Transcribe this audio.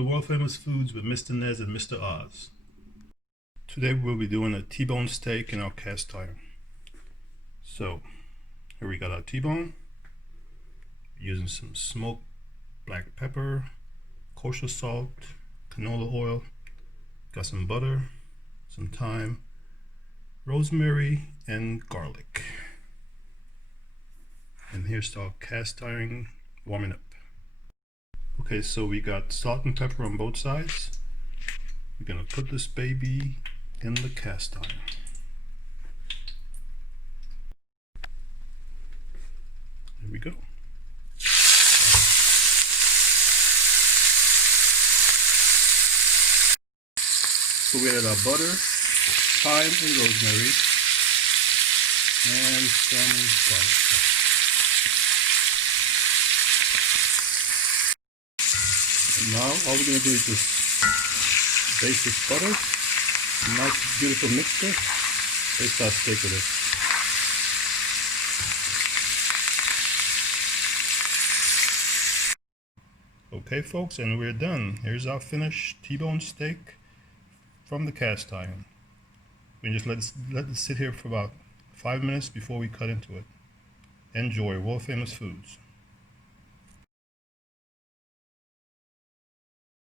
to World Famous Foods with Mr. Nez and Mr. Oz. Today we'll be doing a T-bone steak in our cast iron. So here we got our T-bone, using some smoked black pepper, kosher salt, canola oil, got some butter, some thyme, rosemary, and garlic. And here's our cast iron warming up. Okay, so we got salt and pepper on both sides. We're gonna put this baby in the cast iron. Here we go. So we added our butter, thyme and rosemary, and some garlic. And now all we're going to do is just baste this butter, a nice beautiful mixture, baste our steak with it. Okay folks, and we're done. Here's our finished T-bone steak from the cast iron. We just let it sit here for about 5 minutes before we cut into it. Enjoy World Famous Foods.